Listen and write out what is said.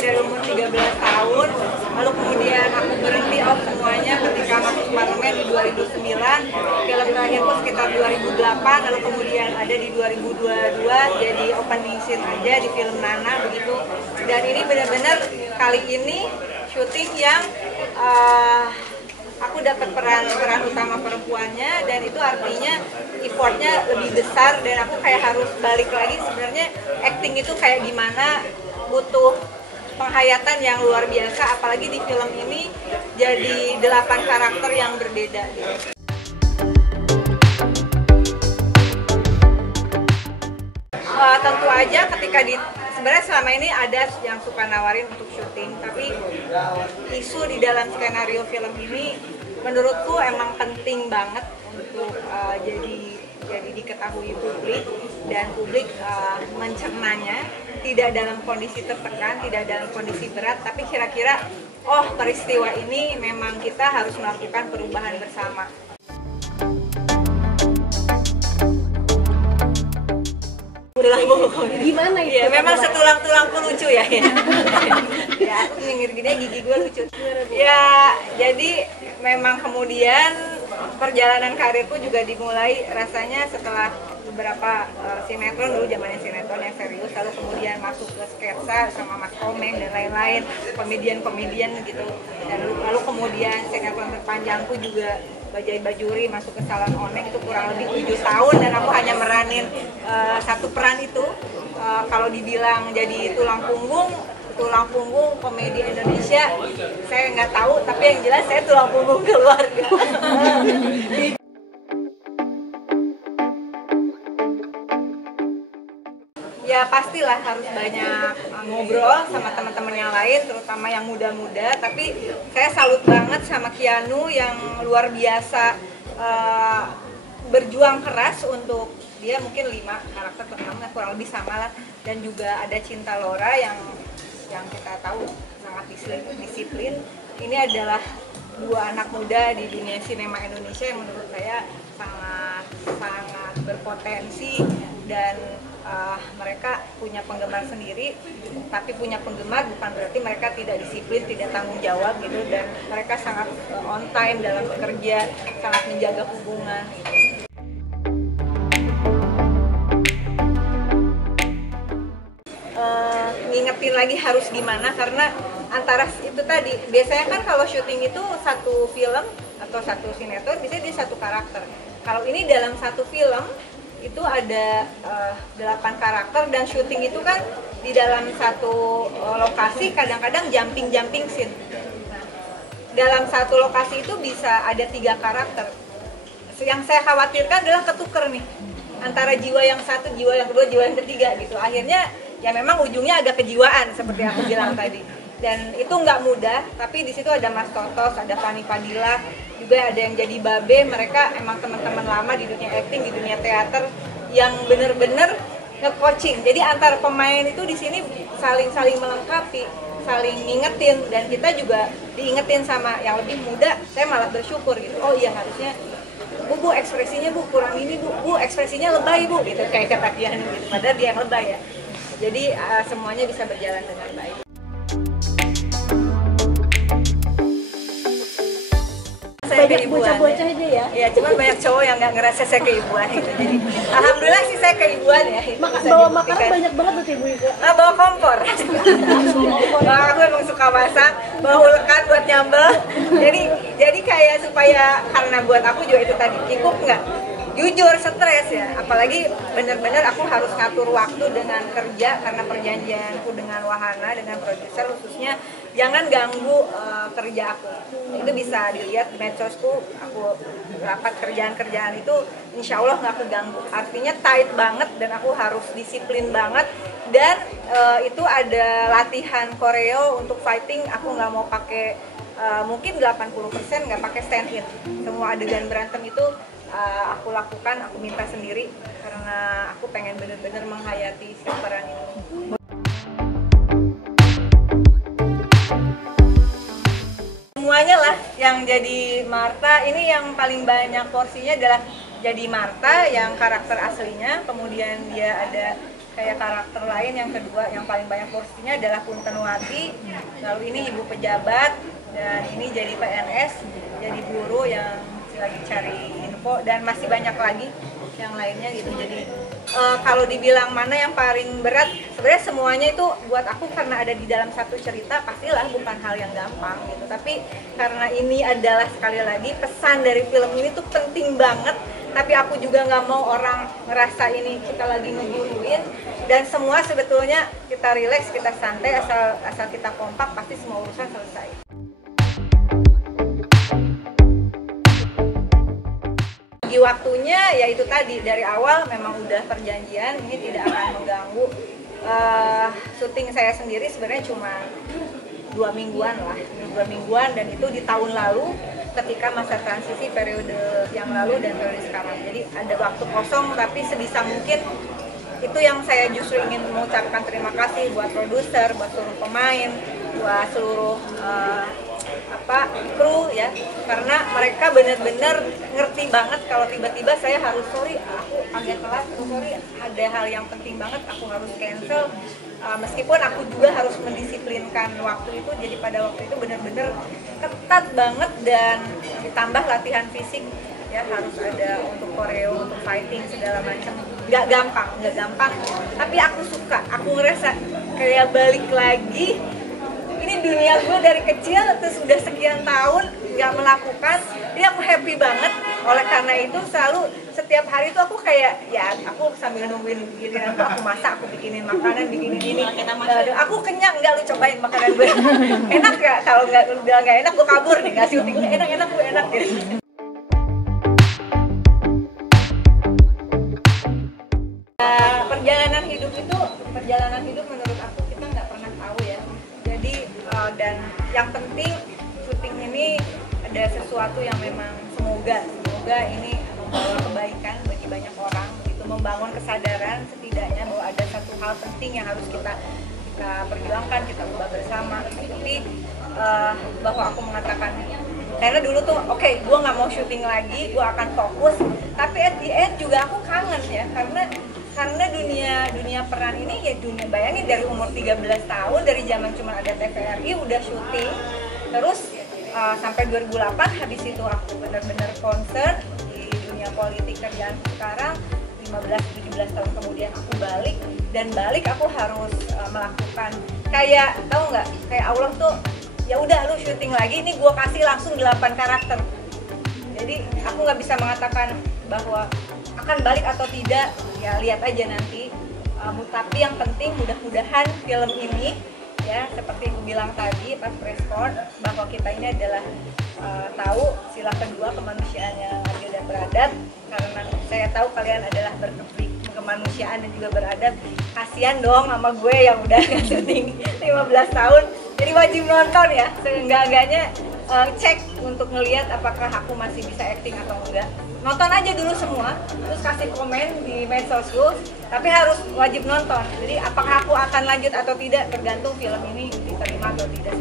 dari umur 13 tahun, lalu kemudian aku berhenti off semuanya ketika masuk parlemen di 2009, film terakhirku sekitar 2008, lalu kemudian ada di 2022 jadi opening scene aja di film Nana begitu. Dan ini benar-benar kali ini syuting yang aku dapat peran utama perempuannya, dan itu artinya effortnya lebih besar dan aku kayak harus balik lagi. Sebenarnya acting itu kayak gimana, butuh penghayatan yang luar biasa, apalagi di film ini jadi 8 karakter yang berbeda gitu. Tentu aja ketika sebenarnya selama ini ada yang suka nawarin untuk syuting, tapi isu di dalam skenario film ini menurutku emang penting banget untuk jadi diketahui publik, dan publik mencernanya tidak dalam kondisi tertekan, tidak dalam kondisi berat, tapi kira-kira oh peristiwa ini memang kita harus melakukan perubahan bersama. Gimana itu? Ya, memang setulang-tulangku lucu ya. Ya, aku nyengir gini gigi gue lucu. Ya, jadi memang kemudian perjalanan karirku juga dimulai rasanya setelah beberapa sinetron, dulu zamannya sinetron yang serius, lalu kemudian masuk ke sketsa sama Mas Komeng dan lain-lain, komedian gitu. Dan lalu kemudian sinetron terpanjangku juga Bajai Bajuri masuk ke Salon Oneng, itu kurang lebih 7 tahun dan aku hanya meranin satu peran itu. Kalau dibilang jadi tulang punggung komedi Indonesia, saya nggak tahu, tapi yang jelas saya tulang punggung keluarga. Ya pastilah harus banyak ngobrol sama teman-teman yang lain, terutama yang muda-muda. Tapi saya salut banget sama Keanu yang luar biasa berjuang keras untuk dia mungkin 5 karakter pertama kurang lebih sama lah. Dan juga ada Cinta Laura yang kita tahu sangat disiplin. Ini adalah 2 anak muda di dunia sinema Indonesia yang menurut saya sangat berpotensi, dan mereka punya penggemar sendiri, tapi punya penggemar bukan berarti mereka tidak disiplin, tidak tanggung jawab gitu, dan mereka sangat on time dalam bekerja, sangat menjaga hubungan. Ngingetin lagi harus gimana, karena antara itu tadi, biasanya kan kalau syuting itu satu film atau satu sinetron bisa di satu karakter. Kalau ini dalam satu film itu ada 8 karakter, dan syuting itu kan di dalam satu lokasi, kadang-kadang jumping scene. Nah, dalam satu lokasi itu bisa ada 3 karakter. Yang saya khawatirkan adalah ketuker nih antara jiwa yang satu, jiwa yang kedua, jiwa yang ketiga gitu. Akhirnya ya memang ujungnya agak kejiwaan seperti aku bilang tadi. Dan itu nggak mudah, tapi di situ ada Mas Totos, ada Fanny Fadila, juga ada yang jadi Babe. Mereka emang teman-teman lama di dunia acting, di dunia teater, yang bener-bener nge-coaching. Jadi antar pemain itu di sini saling melengkapi, saling ngingetin, dan kita juga diingetin sama yang lebih muda. Saya malah bersyukur gitu. Oh iya, harusnya Bu ekspresinya Bu kurang ini, Bu ekspresinya lebay Bu gitu, kayak kata Kian gitu. Padahal dia yang lebay ya. Jadi semuanya bisa berjalan dengan baik. Banyak bocah-bocah aja ya? Iya, cuman banyak cowok yang nggak ngerasa saya keibuan gitu. Jadi alhamdulillah sih saya keibuan ya. Bawa makanan banyak banget tuh Ibu juga. Bawa kompor. Bawa, aku emang suka masak, bawa ulekan buat nyambel. Jadi kayak supaya, karena buat aku juga itu tadi cukup nggak? Jujur stres ya, apalagi bener-bener aku harus ngatur waktu dengan kerja, karena perjanjianku dengan Wahana, dengan produser khususnya, jangan ganggu kerja aku. Itu bisa dilihat di medsosku, aku rapat kerjaan itu insya Allah nggak keganggu. Artinya tight banget, dan aku harus disiplin banget. Dan itu ada latihan koreo untuk fighting, aku nggak mau pakai mungkin 80% nggak pakai stand in. Semua adegan berantem itu aku lakukan, aku minta sendiri, karena aku pengen bener-bener menghayati si peran itu. Semuanya lah yang jadi Martha, ini yang paling banyak porsinya adalah jadi Martha yang karakter aslinya, kemudian dia ada kayak karakter lain. Yang kedua yang paling banyak porsinya adalah Puntenwati, lalu ini ibu pejabat, dan ini jadi PNS, jadi guru yang lagi cari info, dan masih banyak lagi yang lainnya gitu. Jadi kalau dibilang mana yang paling berat, sebenarnya semuanya itu buat aku karena ada di dalam satu cerita, pastilah bukan hal yang gampang gitu. Tapi karena ini adalah sekali lagi pesan dari film ini tuh penting banget, tapi aku juga nggak mau orang ngerasa ini kita lagi ngeguruin, dan semua sebetulnya kita rileks, kita santai, asal kita kompak, pasti semua urusan selesai. Di waktunya ya itu tadi, dari awal memang udah perjanjian ini tidak akan mengganggu. Syuting saya sendiri sebenarnya cuma 2 mingguan lah, 2 mingguan, dan itu di tahun lalu ketika masa transisi periode yang lalu dan periode sekarang. Jadi ada waktu kosong, tapi sebisa mungkin itu yang saya justru ingin mengucapkan terima kasih buat produser, buat seluruh pemain, buat seluruh kru ya, karena mereka benar-benar ngerti banget kalau tiba-tiba saya harus sorry aku agak telat, sorry ada hal yang penting banget aku harus cancel, meskipun aku juga harus mendisiplinkan waktu itu. Jadi pada waktu itu benar-benar ketat banget, dan ditambah latihan fisik ya, harus ada untuk koreo, untuk fighting segala macam. Nggak gampang, tapi aku suka, aku ngerasa kayak balik lagi. Ini dunia gue dari kecil, terus udah sekian tahun nggak melakukan, jadi aku happy banget. Oleh karena itu selalu setiap hari tuh aku kayak ya aku sambil nungguin giliran aku masak, aku bikinin makanan, bikinin ini. Aku kenyang, nggak lu cobain makanan gue enak nggak? Kalau nggak lu bilang nggak enak, gue kabur nih, nggak syuting. Enak gue enak gitu. Perjalanan hidup menurut aku kita nggak pernah tahu ya. Jadi dan yang penting syuting ini ada sesuatu yang memang semoga ini membawa kebaikan bagi banyak orang, itu membangun kesadaran setidaknya bahwa ada satu hal penting yang harus kita perjuangkan, kita ubah bersama. Tapi bahwa aku mengatakan karena dulu tuh oke, gue nggak mau syuting lagi, gue akan fokus, tapi at the end juga aku kangen ya, karena dunia peran ini ya bayangin dari umur 13 tahun, dari zaman cuma ada TVRI udah syuting, terus sampai 2008, habis itu aku benar-benar concern di dunia politik kerjaan sekarang. 15-17 tahun kemudian aku balik aku harus melakukan kayak, tahu nggak, kayak Allah tuh ya udah lu syuting lagi, ini gue kasih langsung 8 karakter. Jadi aku nggak bisa mengatakan bahwa akan balik atau tidak, ya lihat aja nanti. Tapi yang penting mudah-mudahan film ini ya seperti aku bilang tadi pas press con, bahwa kita ini adalah tahu sila kedua kemanusiaan yang adil dan beradab. Karena saya tahu kalian adalah berkebik kemanusiaan dan juga beradab. Kasian dong sama gue yang udah syuting 15 tahun. Jadi wajib nonton ya, seenggak-enggaknya cek untuk ngelihat apakah aku masih bisa acting atau enggak. Nonton aja dulu semua, terus kasih komen di medsosku, tapi harus wajib nonton. Jadi apakah aku akan lanjut atau tidak tergantung film ini diterima atau tidak.